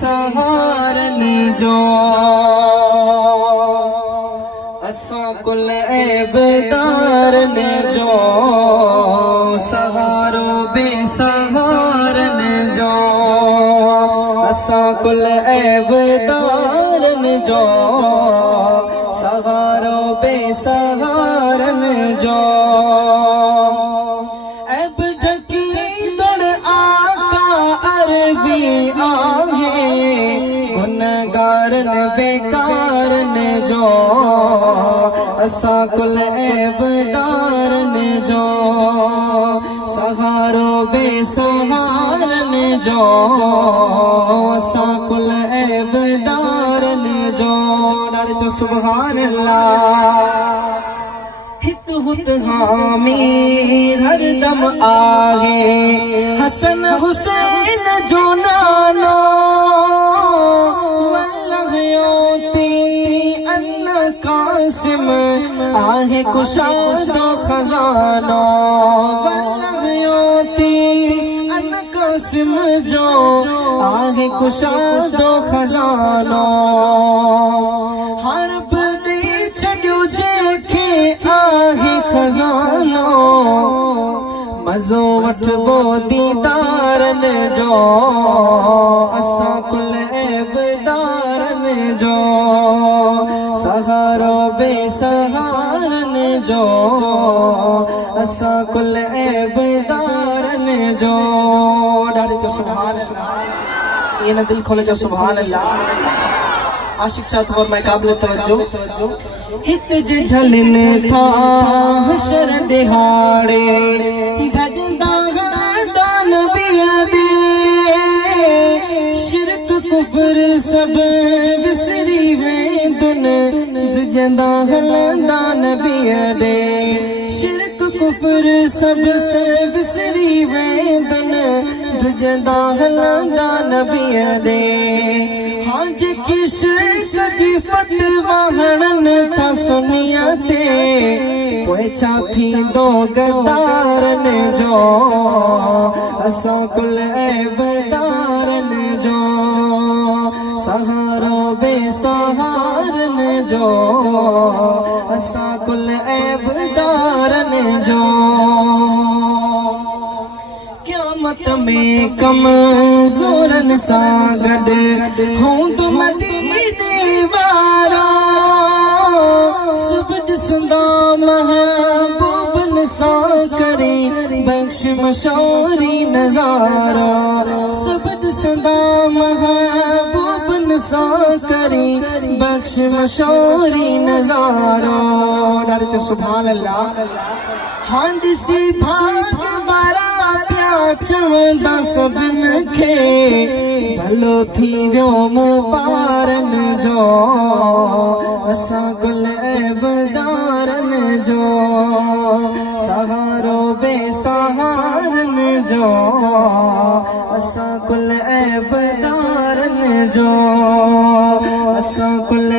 सहारन जो असां कुल ऐबदारन जो सहारो बेसहारन जो असां कुल ऐबदारन जो सहारो बेसहारन जो ऐब ढकी दड़ आका अरबी आहे गुनहगारन बेकारन जो असां कुल ऐबदारन जो सहारो बेसहारन जो असां कुल ऐबदारन जो नारे जो सुभान अल्लाह हित हुत हामी हर दम आहे हसन हुसैन जो नालो कासिम आहे कुशादो खजानो वल्लयोती अन कासिम जो आहे कुशादो खजानो हर बड़ी छड़ियो जेके आहे खजानो मज़ो वठबो दीदारन जो असां कुल ऐबदारन जो सहारो बेसहारन जो असां कुल ऐबदारन जो ॾाढे जो सुभान अल्लाह ये न दिल खोले जो सुभान अल्लाह आशिक छात और मैं काबिल तवज्जो हित जे झलन था हशर दिहाड़े भजदा दान बिया दे शिरक कुफर सब विसरी वेंदुन जुजंदा हलंदा नबीअ दे शिरक कुफर सब विसरी वेंदुन जुजंदा हलंदा नबीअ दे हाँ जेकी शिरक जी फतवा हणन था सुनिया ते पोइ छा थींदो गदारन जो असां कुल ऐबदारन जो सहारो बेसहारन जो असां कुल ऐबदारन जो क़यामत में कमज़ोरन सां गॾु हूंद मदीने वारा सभु ॾिसंदा महबूबन सां करे बख़्श मशहूरी नज़ारा सभु ॾिसंदा महबूबन सां करे बख़्श मशहूरी नज़ारा ॾाढे जो सुभान अल्लाह हाँ ॾिसी भाग वारा पिया चवंदा सभिनि खे भलो थी वियो मुबारन जो असां कुल ऐबदारन जो सहारो बेसहारन जो असां कुल ऐबदारन जो असां कुल